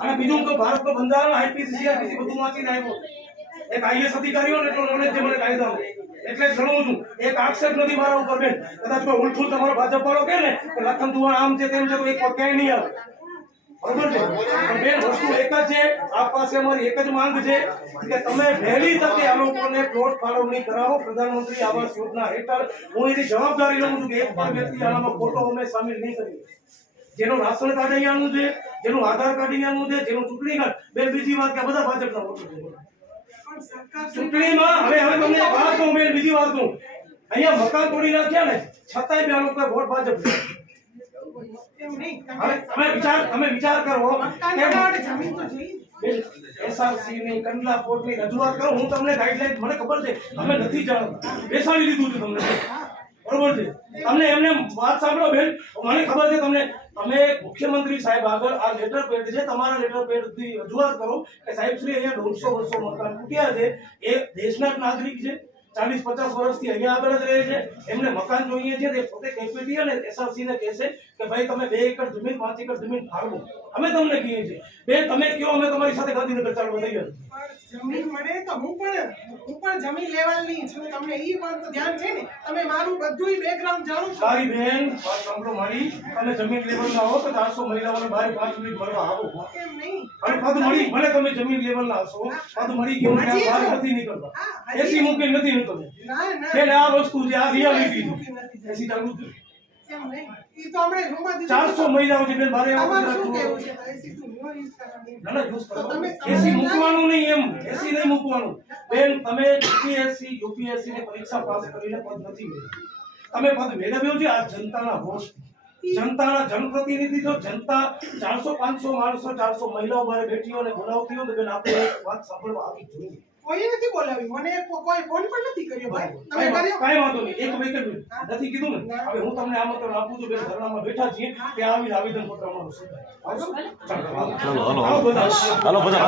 અને બીજું કે ભારતનું બંધારણ આઈપીસી સીઆરપીસી બધું વાંચીને આવ્યો એક આઈએસ અધિકારીઓ એટલો નોલેજ છે મને કાયદાનો એટલે જ જણાવું છું એક આક્ષેપ નથી મારા ઉપર બેન કદાચ કોઈ ઉલટું તમારો ભાજપ વાળો કહે ને કે લખન દુવાણ આમ છે તેમ છે તો એક ક્યાંય નહીં આવે બરોબર છે પણ બેન વસ્તુ એક જ છે આ પાસે અમારી એક જ માંગ છે કે તમે વહેલી તકે આ લોકોને પ્લોટ ફાળવણી કરાવો પ્રધાનમંત્રી આવાસ યોજના હેઠળ હું એની જવાબદારી લઉં છું કે એક પણ વ્યક્તિ આનામાં ખોટો અમે સામેલ નહીં કરીએ જેનું રાશન કાર્ડ અહીંયાનું છે જેનું આધાર કાર્ડ અહીંયાનું છે જેનું ચૂંટણી કાર્ડ બે બીજી વાત કે બધા ભાજપના વોટર છે ચૂંટણીમાં હવે તમને વાત કહું બેન બીજી વાત કહું અહીંયા મકાન તોડી નાખ્યા ને છતાંય બે લોકો વોટ ભાજપ તમે વિચાર કરો એસઆરસી ની કંડલા પોર્ટ ની રજૂઆત કરો હું તમને ગાઈડલાઈન મને ખબર છે તમે નથી જાણતા બેસાડી દીધું છે તમને બરોબર છે તમને એમને વાત સાંભળો બેન મને ખબર છે તમને તમે મુખ્યમંત્રી સાહેબ આગળ આ લેટર પેડ છે તમારા લેટર પેડ થી રજૂઆત કરો કે સાહેબ શ્રી અહીંયા 150 વર્ષો મકાન તૂટ્યા છે એ દેશના નાગરિક છે 40-50 વર્ષથી અહીંયા આગળ જ રહે છે એમને મકાન જોઈએ છે તે પોતે કેપીટી અને એસઆરસી ને કહેશે કે ભાઈ તમે 2 એકર જમીન 5 એકર જમીન ફાળવો અમે તમને કહીએ છીએ બેન તમે કયો અમે તમારી સાથે ગાંધીનગર ચાલવા તૈયાર જમીન મળે તો હું પણ જમીન લેવાની છું તમને ઈ પણ તો ધ્યાન છે ને તમે મારું બધું બેકગ્રાઉન્ડ જાણો છો સારી બેન વાત સાંભળો મારી તમે જમીન લેવલના હો તો 400 મહિલાઓને 5 મિનિટ મળવા આવો કેમ નહીં અરે પદ મળી ભલે તમે જમીન લેવલના હશો પદ મળી ગયું ને બહાર નથી નીકળતા એસી મૂકીને નથી નીકળતો બેન આ વસ્તુ છે આ રિયાલિટી છે એસી ચાલુ છે કેમ નહીં ઈ તો આપણે રૂમમાં 400 મહિલાઓ છે બેન મારે તમારું શું કહેવું છે એસી તો નો યુઝ કરવાની ના યુઝ કરો એસી મૂકવાનું નહીં એમ એસી નહીં મૂકવાનું બેન તમે યુપીએસસી ની પરીક્ષા પાસ કરીને પદ નથી મેળવ્યું તમે પદ મેળવ્યું છે આ જનતાના વોટ જનતાના જનપ્રતિનિધિ જો જનતા 400-500 માણસો 400 મહિલાઓ બારે બેઠી અને બોલાવતી હોય તો બેન આપણે એક વાત સાંભળવા આવી જોઈએ કોઈ નથી બોલાવી મને કોઈ ફોન પણ નથી કર્યો ભાઈ તમે કર્યો કાઈ વાંધો નહીં એક મિનિટ નથી કીધું ને હવે હું તમને આમંત્રણ આપું છું બેન ધરણામાં બેઠા છીએ કે આવી આવેદન પત્ર અમારું છે ચાલો બધા